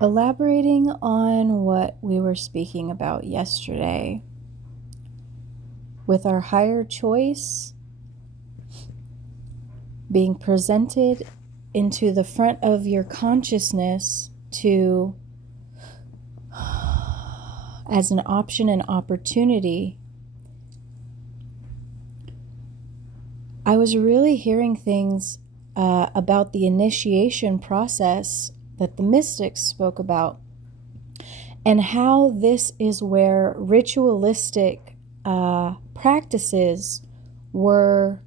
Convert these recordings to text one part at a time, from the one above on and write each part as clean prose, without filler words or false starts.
Elaborating on what we were speaking about yesterday, with our higher choice being presented into the front of your consciousness to as an option and opportunity, I was really hearing things about the initiation process that the mystics spoke about, and how this is where ritualistic practices were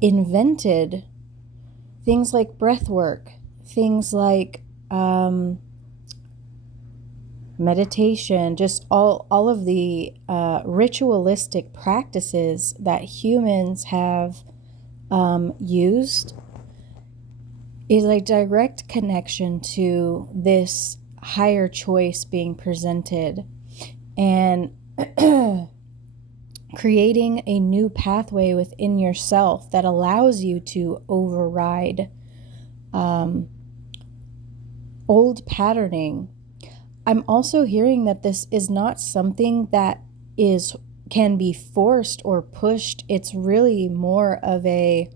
invented. Things like breath work, things like meditation, just all of the ritualistic practices that humans have used is a direct connection to this higher choice being presented and creating a new pathway within yourself that allows you to override old patterning. I'm also hearing that this is not something that can be forced or pushed. It's really more of a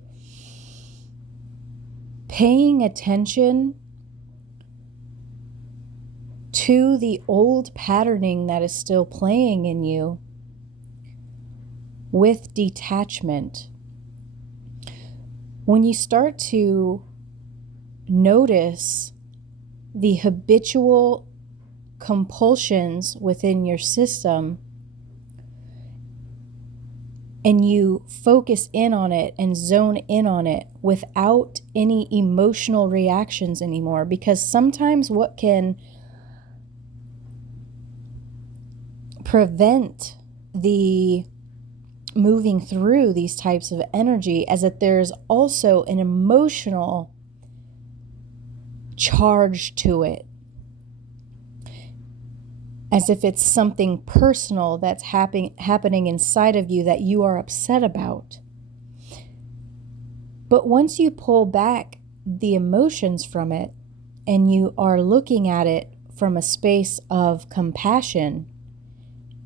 paying attention to the old patterning that is still playing in you with detachment. When you start to notice the habitual compulsions within your system, and you focus in on it and zone in on it without any emotional reactions anymore, because sometimes what can prevent the moving through these types of energy is that there's also an emotional charge to it, as if it's something personal that's happening inside of you that you are upset about. But once you pull back the emotions from it and you are looking at it from a space of compassion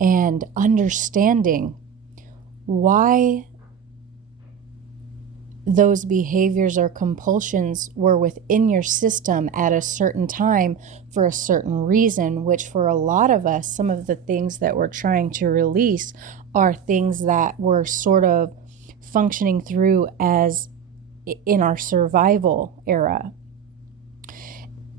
and understanding why those behaviors or compulsions were within your system at a certain time for a certain reason, which for a lot of us, some of the things that we're trying to release are things that were sort of functioning through as in our survival era.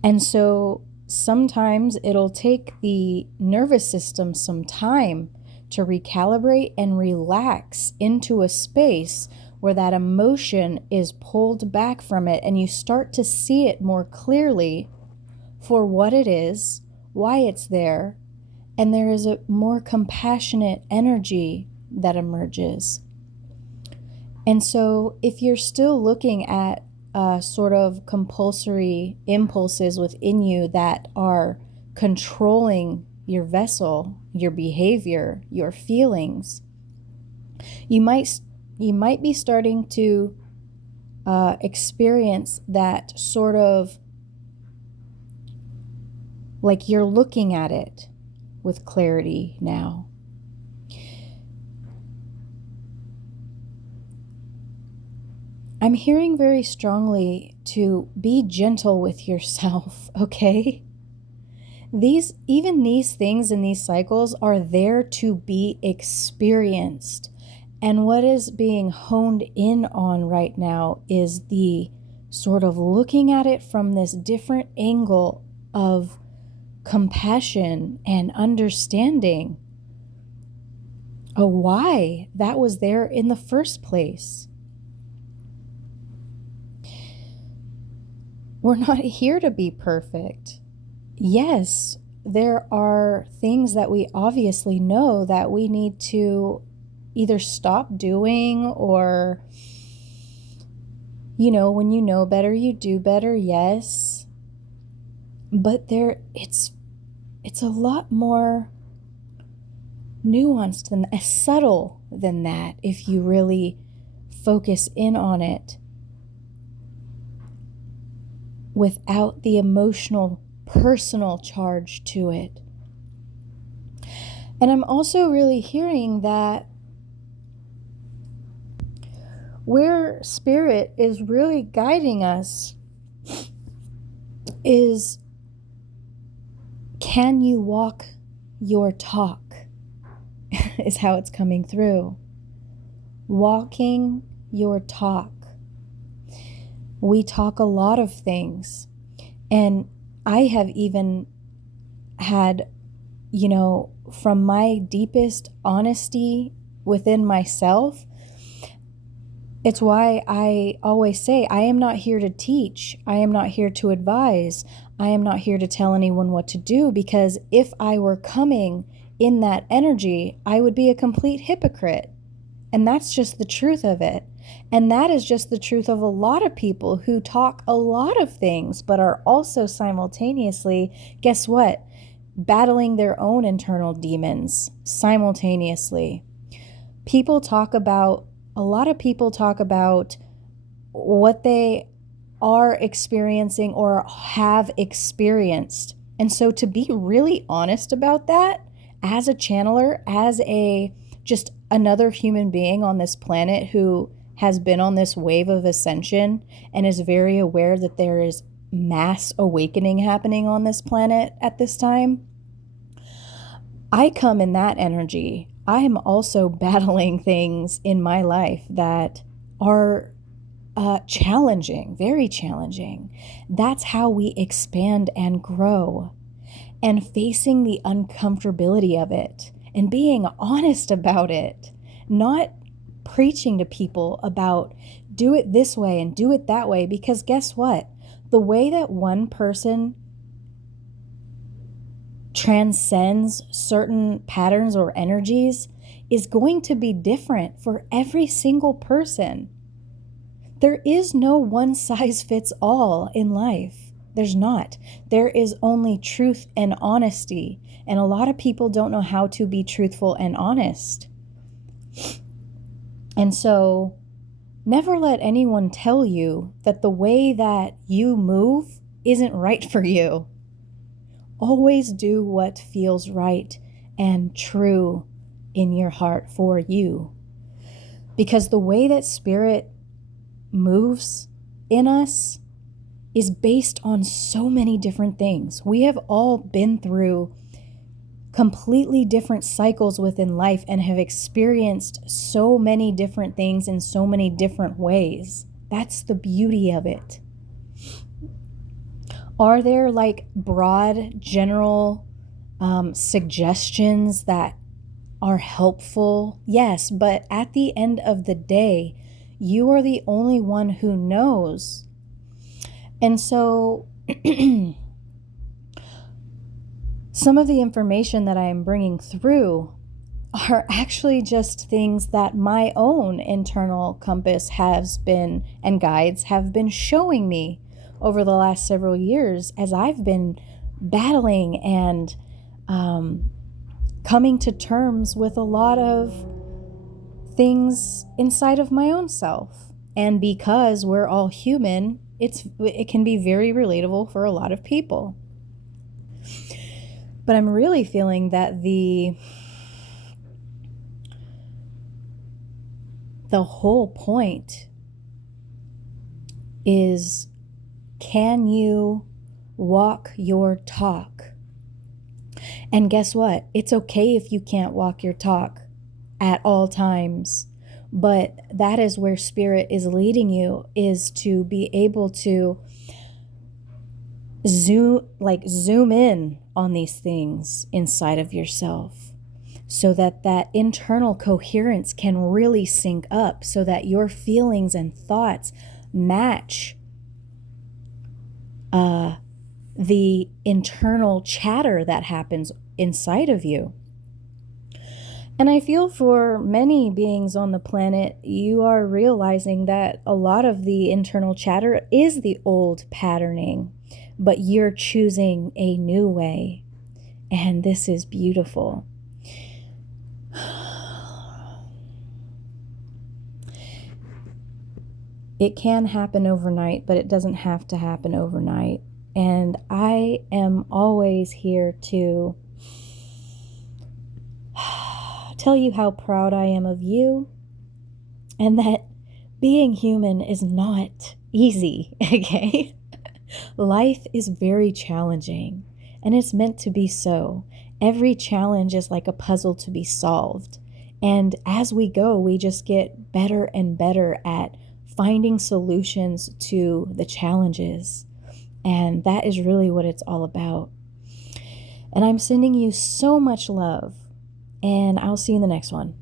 And so sometimes it'll take the nervous system some time to recalibrate and relax into a space where that emotion is pulled back from it and you start to see it more clearly for what it is, why it's there, and there is a more compassionate energy that emerges. And so if you're still looking at sort of compulsory impulses within you that are controlling your vessel, your behavior, your feelings, you might be starting to experience that sort of like you're looking at it with clarity now. I'm hearing very strongly to be gentle with yourself, okay? These things and these cycles are there to be experienced. And what is being honed in on right now is the sort of looking at it from this different angle of compassion and understanding of why that was there in the first place. We're not here to be perfect. Yes, there are things that we obviously know that we need to either stop doing or, when you know better, you do better, yes. But it's a lot more nuanced than subtle than that if you really focus in on it. without the emotional, personal charge to it. And I'm also really hearing that where Spirit is really guiding us is, can you walk your talk? Is how it's coming through. Walking your talk. We talk a lot of things. And I have even had, from my deepest honesty within myself, it's why I always say, I am not here to teach. I am not here to advise. I am not here to tell anyone what to do, because if I were coming in that energy, I would be a complete hypocrite. And that's just the truth of it. And that is just the truth of a lot of people who talk a lot of things, but are also simultaneously, guess what? Battling their own internal demons simultaneously. A lot of people talk about what they are experiencing or have experienced. And so to be really honest about that, as a channeler, as just another human being on this planet who has been on this wave of ascension and is very aware that there is mass awakening happening on this planet at this time, I come in that energy. I am also battling things in my life that are challenging, very challenging. That's how we expand and grow. And facing the uncomfortability of it and being honest about it, not preaching to people about do it this way and do it that way, because guess what? The way that one person transcends certain patterns or energies is going to be different for every single person. There is no one size fits all in life. There's not. There is only truth and honesty. And a lot of people don't know how to be truthful and honest. And so never let anyone tell you that the way that you move isn't right for you. Always do what feels right and true in your heart for you. Because the way that Spirit moves in us is based on so many different things. We have all been through completely different cycles within life and have experienced so many different things in so many different ways. That's the beauty of it. Are there broad, general suggestions that are helpful? Yes, but at the end of the day, you are the only one who knows. And so some of the information that I am bringing through are actually just things that my own internal compass has been, and guides have been showing me over the last several years as I've been battling and coming to terms with a lot of things inside of my own self. And because we're all human, it can be very relatable for a lot of people. But I'm really feeling that the whole point is, can you walk your talk? And guess what? It's okay if you can't walk your talk at all times. But that is where Spirit is leading you, is to be able to zoom in on these things inside of yourself, so that internal coherence can really sync up, so that your feelings and thoughts match the internal chatter that happens inside of you. And I feel for many beings on the planet, you are realizing that a lot of the internal chatter is the old patterning, but you're choosing a new way. And this is beautiful. It can happen overnight, but it doesn't have to happen overnight. And I am always here to tell you how proud I am of you, and that being human is not easy, okay? Life is very challenging, and it's meant to be so. Every challenge is like a puzzle to be solved. And as we go, we just get better and better at finding solutions to the challenges. And that is really what it's all about. And I'm sending you so much love, and I'll see you in the next one.